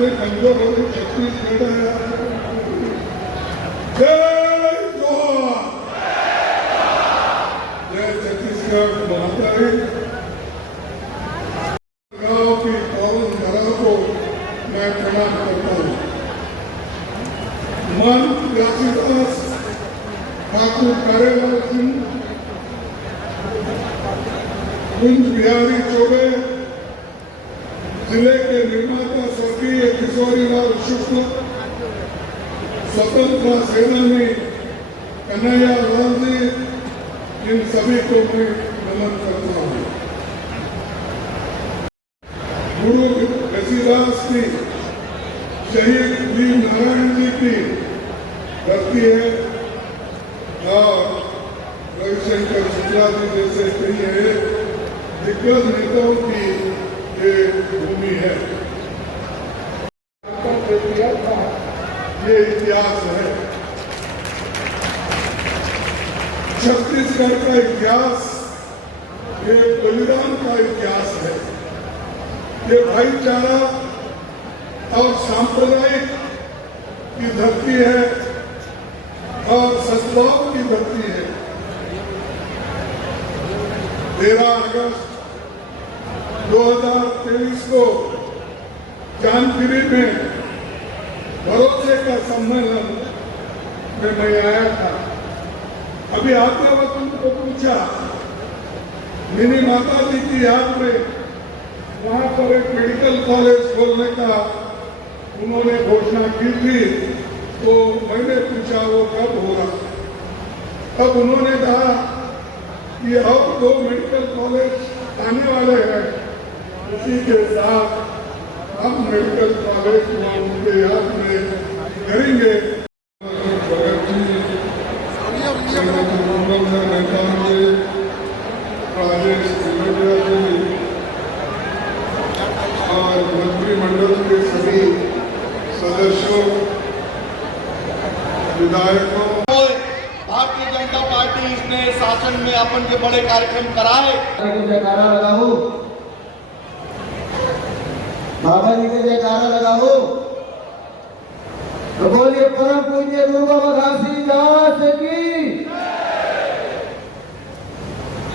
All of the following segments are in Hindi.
से कमजोर हो गई छत्तीसगढ़ है। जय जोहार, जय छत्तीसगढ़ माता है। गांव की पावन धरा को मैं प्रणाम करता हूँ। मन तुलसीदास ठाकुर कारेलाल सिंह, कुंज बिहारी चौबे, जिले के निर्माता स्वर्गीय किशोरीलाल शुक्ल, स्वतंत्रता सेनानी कन्हैया लाल जी, इन सभी को मैं नमन करता हूँ। गुरु घसीदास की शहीद वीर नारायण जी की धरती है और रविशंकर शुक्ला जी जैसे कई है दिग्गज नेताओं की ये भूमि है। ये इतिहास है, छत्तीसगढ़ का इतिहास ये बलिदान का इतिहास है। ये भाईचारा और सांप्रदायिक की धरती है और सद्भाव की धरती है। 13 अगस्त 2023 को जानगिरी में भरोसे का सम्मेलन में मैं आया था। अभी आते वक्त उनको पूछा, मिनी माता जी की याद में वहां पर एक मेडिकल कॉलेज खोलने का उन्होंने घोषणा की थी, तो मैंने पूछा वो कब होगा। तब उन्होंने कहा कि अब 2 मेडिकल कॉलेज आने वाले हैं, उसी के साथ हम मेडिकल कॉलेज उनके याद में करेंगे। और मंत्रिमंडल के सभी सदस्यों, विधायकों, भारतीय जनता पार्टी इसने शासन में अपन के बड़े कार्यक्रम कराए। जयकारा लगाओ, बाबा जी के जयकारा लगाओ, तो बोलिए परम पूज्य गुरु बाबा घासीदास की।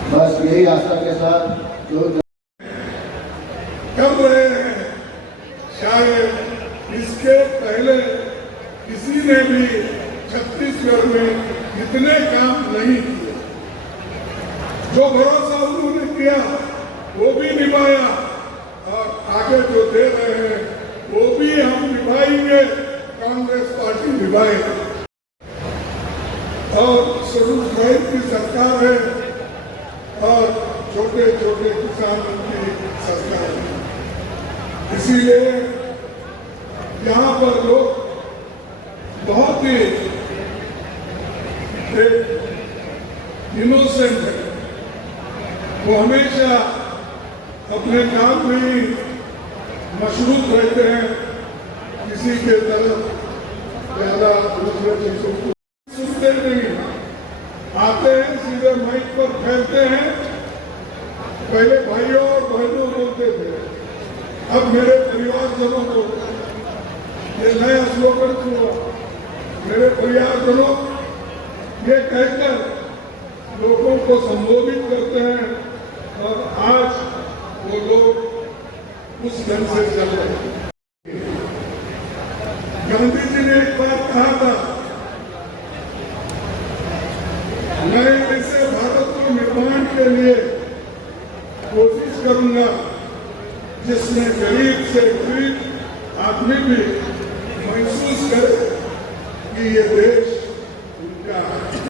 बस यही आशा के साथ जो कर रहे हैं, शायद इसके पहले किसी ने भी छत्तीसगढ़ में इतने काम नहीं किए। जो भरोसा उन्होंने किया वो भी निभाया और आगे जो दे रहे हैं वो भी हम निभाएंगे, कांग्रेस पार्टी निभाएगी। और शेड्यूल ट्राइब की सरकार है और छोटे छोटे किसानों की सरकार है। इसीलिए यहाँ पर लोग बहुत ही इनोसेंट है, वो हमेशा अपने काम में ही मशरूफ रहते हैं, किसी के तरफ ज्यादा दूसरे चीजों को सुनते नहीं, आते हैं सीधे माइक पर फैलते हैं। पहले भाइयों और बहनों बोलते थे, अब मेरे परिवारजनों को ये नया स्लोगन हुआ, मेरे परिवारजनों, ये कहकर लोगों को संबोधित करते हैं और आज वो लोग उस ढंग से चल रहे हैं। गांधी जी ने एक बार कहा था, मैं ऐसे भारत के निर्माण के लिए कोशिश करूंगा जिसमें गरीब से गरीब आदमी भी महसूस करे कि ये देश उनका है।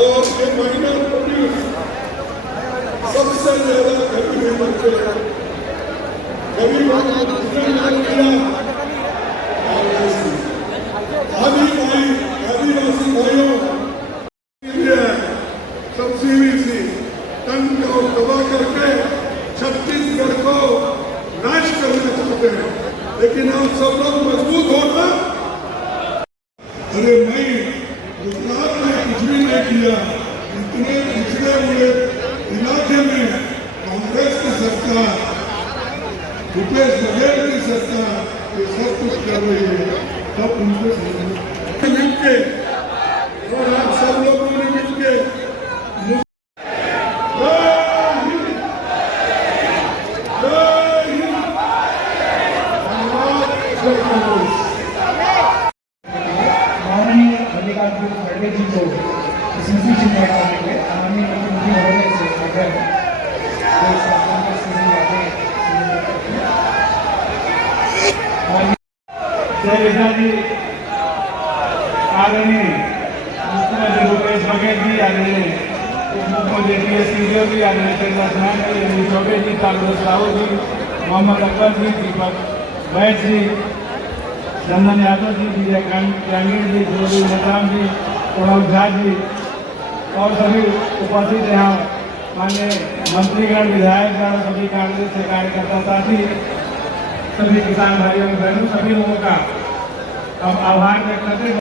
और ये माइनर प्रोड्यूस सबसे ज्यादा गरीबी बच्चे, गरीबों को आदिवासी भाइयों सब्सिडी से तंग और दबा करके छत्तीसगढ़ को नाश करना चाहते हैं, लेकिन आप सब लोग मजबूत होना। सरकार, भूपेश बघेल की सरकार ये सब कुछ कर रही है, तब उनको मिलके और आप सब लोगों ने मिलके माननीय मल्लिकार्जुन खड़गे जी को स्मृति चिन्ह करने माननीय मुख्यमंत्री महोदय से आग्रह है तो इस कार्यक्रम में सभी बातें जय जी आदरणीय मुख्यमंत्री भूपेश बघेल जी, आदरणीय उप मुख्यमंत्री टी.एस. सिंहदेव जी, आदरणीय कैलाश नाथ जी, अनिल चौबे जी, तारकेश्वर राव जी, मोहम्मद अकबर जी, दीपक बैठ जी, चंदन यादव जी, विजय कांगीर जी, जोगी नटराम जी, प्रणव झा जी और सभी उपस्थित यहाँ माननीय मंत्रीगण, विधायकगण, सभी कांग्रेस के कार्यकर्ता साथी, सभी किसान भाइयों बहनों, सभी लोगों का अब आभार व्यक्त करते